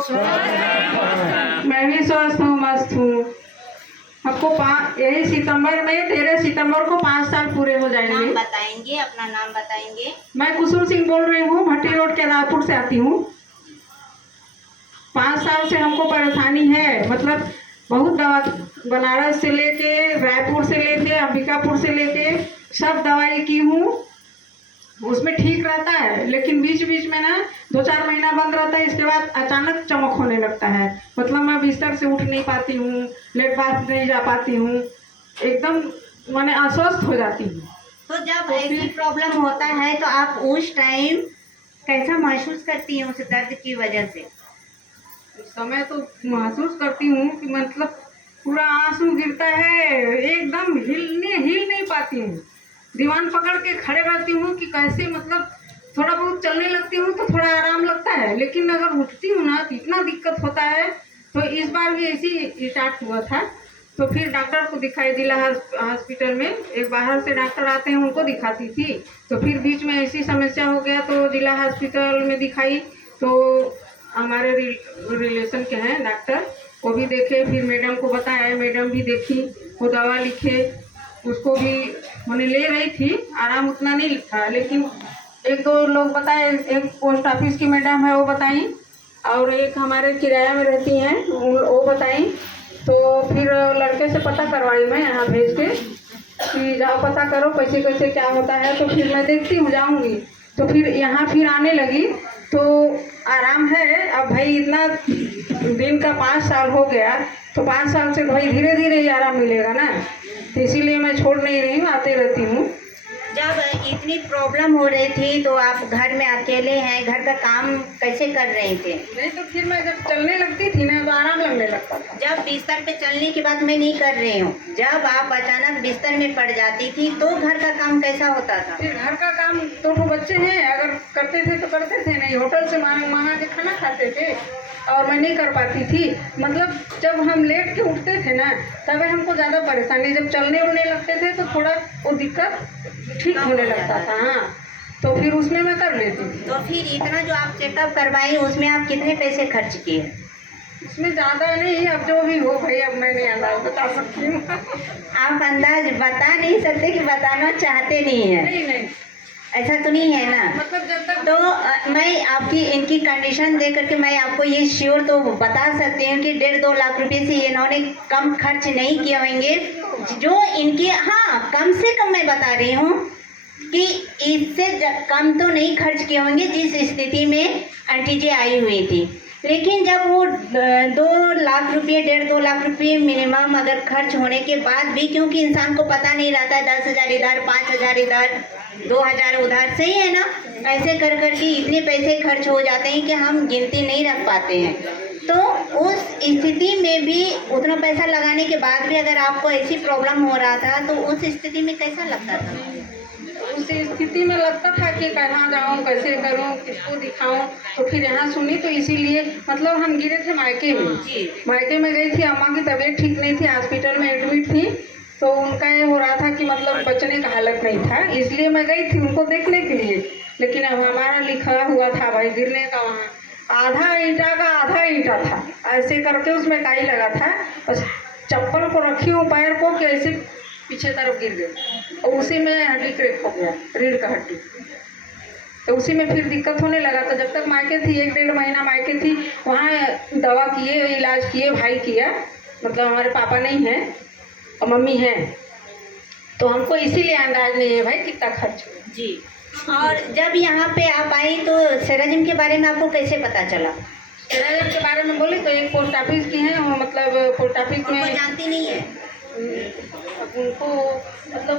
मैं भी स्वस्थ हूँ, मस्त हूँ। आपको यही सितंबर में 13 सितंबर को 5 साल पूरे हो जाएंगे। नाम बताएंगे, अपना नाम बताएंगे। मैं कुसुम सिंह बोल रही हूँ, भट्टी रोड केदारपुर से आती हूँ। 5 साल से हमको परेशानी है, मतलब बहुत दवा, बनारस से लेके, रायपुर से लेके, अंबिकापुर से लेके सब दवाई की हूँ, उसमें ठीक रहता है। लेकिन बीच बीच में ना 2-4 महीना बंद रहता है, इसके बाद अचानक चमक होने लगता है। मतलब मैं बिस्तर से उठ नहीं पाती हूँ, लेट बाथ नहीं जा पाती हूँ, एकदम मैंने अस्वस्थ हो जाती हूँ। तो जब ऐसी प्रॉब्लम होता है तो आप उस टाइम कैसा महसूस करती हैं उस दर्द की वजह से? उस समय तो महसूस करती हूँ कि मतलब पूरा आंसू गिरता है, एकदम हिल नहीं पाती हूँ, दीवान पकड़ के खड़े रहती हूँ कि कैसे, मतलब थोड़ा बहुत चलने लगती हूँ तो थोड़ा आराम लगता है, लेकिन अगर उठती हूँ ना तो इतना दिक्कत होता है। तो इस बार भी ऐसी स्टार्ट हुआ था, तो फिर डॉक्टर को दिखाई, जिला हॉस्पिटल में एक बाहर से डॉक्टर आते हैं, उनको दिखाती थी। तो फिर बीच में ऐसी समस्या हो गया तो जिला हॉस्पिटल में दिखाई, तो हमारे रिलेशन के हैं डॉक्टर, वो भी देखे, फिर मैडम को बताया, मैडम भी देखी, वो दवा लिखे, उसको भी मैंने ले रही थी, आराम उतना नहीं था। लेकिन 1-2 लोग बताए, एक पोस्ट ऑफिस की मैडम है वो बताई, और एक हमारे किराया में रहती हैं वो बताई। तो फिर लड़के से पता करवाई मैं यहाँ भेज के कि जाओ पता करो कैसे कैसे क्या होता है। तो फिर मैं देखती हूँ, जाऊँगी। तो फिर यहाँ फिर आने लगी तो आराम है। अब भाई इतना दिन का 5 साल हो गया, तो 5 साल से भाई धीरे धीरे ही आराम मिलेगा ना, तो इसीलिए मैं छोड़ नहीं रही हूँ, आते रहती हूँ। जब इतनी प्रॉब्लम हो रही थी तो आप घर में अकेले हैं, घर का काम कैसे कर रहे थे? नहीं तो फिर मैं जब चलने लगती थी ना तो आराम लगने लगता था। जब बिस्तर पे चलने की बात मैं नहीं कर रही हूँ, जब आप अचानक बिस्तर में पड़ जाती थी तो घर का काम कैसा होता था? फिर घर का काम, 2 बच्चे हैं, अगर करते थे तो करते थे, नहीं होटल से मंगा के खाना खाते थे, और मैं नहीं कर पाती थी। मतलब जब हम लेट के उठते थे ना तब हमको ज़्यादा परेशानी, जब चलने उड़ने लगते थे तो थोड़ा वो दिक्कत ठीक होने लगता था। हाँ, तो फिर उसमें मैं कर लेती थी। तो फिर इतना जो आप चेकअप करवाई उसमें आप कितने पैसे खर्च किए? उसमें ज़्यादा नहीं, अब जो भी हो भाई, अब मैं नहीं अंदाज बता सकती हूँ। आप अंदाज बता नहीं सकते कि बताना चाहते नहीं हैं? नहीं, ऐसा तो नहीं है ना? मतलब जब तक तो मैं आपकी इनकी कंडीशन देख करके मैं आपको ये श्योर तो बता सकती हूँ कि 1.5-2 लाख रुपए से इन्होंने कम खर्च नहीं किए होंगे। जो इनके, हाँ, कम से कम मैं बता रही हूँ कि इससे कम तो नहीं खर्च किए होंगे जिस स्थिति में आंटी जी आई हुई थी। लेकिन जब वो 2 लाख रुपये, 1.5-2 लाख रुपये मिनिमम अगर खर्च होने के बाद भी, क्योंकि इंसान को पता नहीं रहता है 10,000 इधर, 5,000 इधर, 2,000 उधर, सही है ना, ऐसे कर करके इतने पैसे खर्च हो जाते हैं कि हम गिनती नहीं रख पाते हैं। तो उस स्थिति में भी उतना पैसा लगाने के बाद भी अगर आपको ऐसी प्रॉब्लम हो रहा था तो उस स्थिति में कैसा लगता था? उस स्थिति में लगता था कि कहाँ जाऊँ, कैसे करूँ, किसको दिखाऊँ। तो फिर यहाँ सुनी तो इसीलिए, मतलब हम गिरे थे मायके में, मायके में गई थी, अम्मा की तबीयत ठीक नहीं थी, हॉस्पिटल में एडमिट थी, तो उनका ये हो रहा था कि मतलब बचने का हालत नहीं था, इसलिए मैं गई थी उनको देखने के लिए। लेकिन अब हमारा लिखा हुआ था भाई गिरने का, वहाँ आधा ईंटा का आधा ईंटा था, ऐसे करके उसमें काई लगा था, बस चप्पल को रखी हूँ पैर को कि ऐसे पीछे तरफ गिर गई, और उसी में हड्डी क्रैक हो गया, रीढ़ का हड्डी। तो उसी में फिर दिक्कत होने लगा। तो जब तक मायके थी, 1-1.5 महीना मायके थी, वहाँ दवा किए, इलाज किए, भाई किया, मतलब हमारे पापा नहीं हैं और मम्मी है, तो हमको इसीलिए अंदाज नहीं है भाई कितना खर्च हुआ जी। और जब यहाँ पे आप आई तो सेराजिम के बारे में आपको कैसे पता चला? सेराजिम के बारे में बोले तो एक पोस्ट ऑफिस की है, वो मतलब पोस्ट ऑफिस में जानती नहीं है। अब उनको मतलब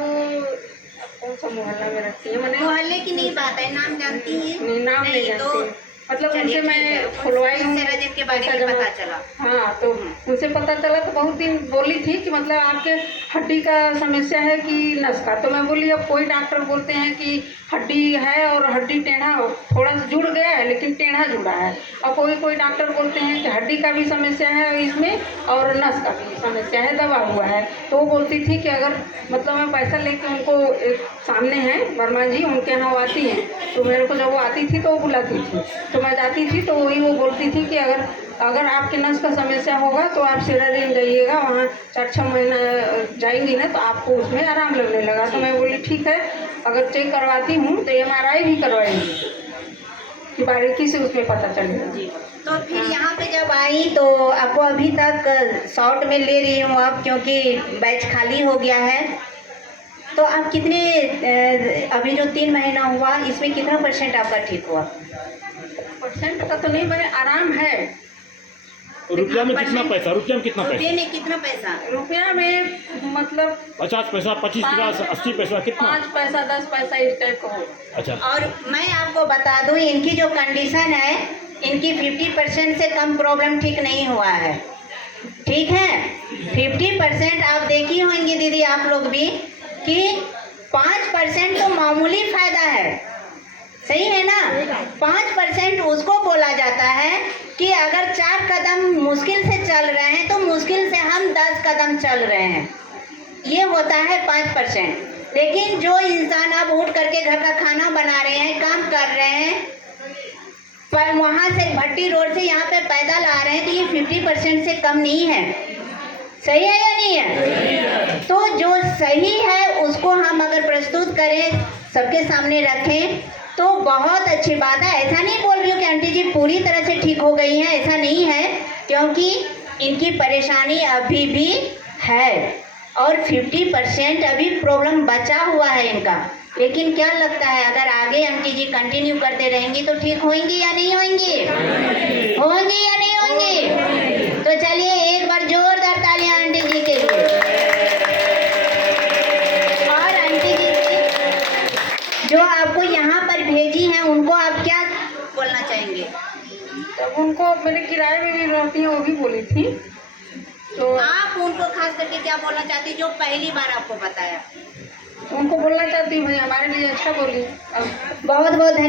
कौन सा मोहल्ला में रखती है, मैंने मोहल्ले की नहीं बात है, नाम जानती हैं? नहीं, नाम नहीं जानती। तो मतलब उनसे मैं खुलवाई हूँ, सेराजिम के बारे में पता चला। हाँ, तो उनसे पता चला तो बहुत दिन बोली थी कि मतलब आपके हड्डी का समस्या है कि नस का। तो मैं बोली अब कोई डॉक्टर बोलते हैं कि हड्डी है और हड्डी टेढ़ा थोड़ा सा जुड़ गया है लेकिन टेढ़ा जुड़ा है, और कोई डॉक्टर बोलते हैं कि हड्डी का भी समस्या है इसमें और नस का भी समस्या है, दबा हुआ है। तो वो बोलती थी कि अगर मतलब मैं पैसा लेके उनको एक सामने हैं वर्मा जी, उनके यहाँ वो आती हैं, तो मेरे को जब वो आती थी तो वो बुलाती थी, तो मैं जाती थी तो वही वो बोलती थी कि अगर आपके नस का समस्या होगा तो आप सिराडीन जाइएगा, वहाँ 4-6 महीना जाएंगी ना तो आपको उसमें आराम लगने लगा। तो मैं बोली ठीक है, अगर चेक करवाती हूँ तो MRI भी करवाएंगी कि बारीकी से उसमें पता चलेगा। तो फिर यहाँ पे जब आई तो आपको अभी तक शॉर्ट में ले रही हूँ आप, क्योंकि बैच खाली हो गया है। तो आप कितने अभी जो 3 महीना हुआ इसमें कितना % आपका ठीक हुआ? परसेंट का तो नहीं, मेरे आराम है। रुपया में कितना पैसा? रुपया में कितना रुपये पैसा? में कितना पैसा? रुपया में मतलब 50 पैसा, 25 पैसा, 80 पैसा, कितना? 5 पैसा 10 पैसा इस टाइप का हो। अच्छा। और मैं आपको बता दूं, इनकी जो कंडीशन है, इनकी 50% से कम प्रॉब्लम ठीक नहीं हुआ है। ठीक है, 50% आप देखी होंगी दीदी आप लोग भी कि 5% तो मामूली फायदा है, सही है ना? 5% उसको बोला जाता है कि अगर 4 कदम मुश्किल से चल रहे हैं तो मुश्किल से हम 10 कदम चल रहे हैं, ये होता है 5%। लेकिन जो इंसान अब उठ करके घर का खाना बना रहे हैं, काम कर रहे हैं, पर वहाँ से भट्टी रोड से यहाँ पे पैदल आ रहे हैं, तो ये 50% से कम नहीं है। सही है या नहीं है? तो जो सही है उसको हम अगर प्रस्तुत करें, सबके सामने रखें तो बहुत अच्छी बात है। ऐसा नहीं बोल रही हूँ कि आंटी जी पूरी तरह से ठीक हो गई हैं, ऐसा नहीं है, क्योंकि इनकी परेशानी अभी भी है और 50% अभी प्रॉब्लम बचा हुआ है इनका। लेकिन क्या लगता है, अगर आगे आंटी जी कंटिन्यू करते रहेंगी तो ठीक होंगी या नहीं होंगी? होंगी या नहीं होंगी? तो चलिए एक बार जोरदार तालियां आंटी जी के लिए। और आंटी जी जो आपको यहाँ पर भेजी हैं उनको आप क्या बोलना चाहेंगे? तब उनको मेरे किराए में भी रहती हैं, वो भी बोली थी। तो आप उनको खास करके क्या बोलना चाहती, जो पहली बार आपको बताया? उनको बोलना चाहती हूँ भाई हमारे लिए अच्छा बोली। अब बहुत बहुत धन्यवाद।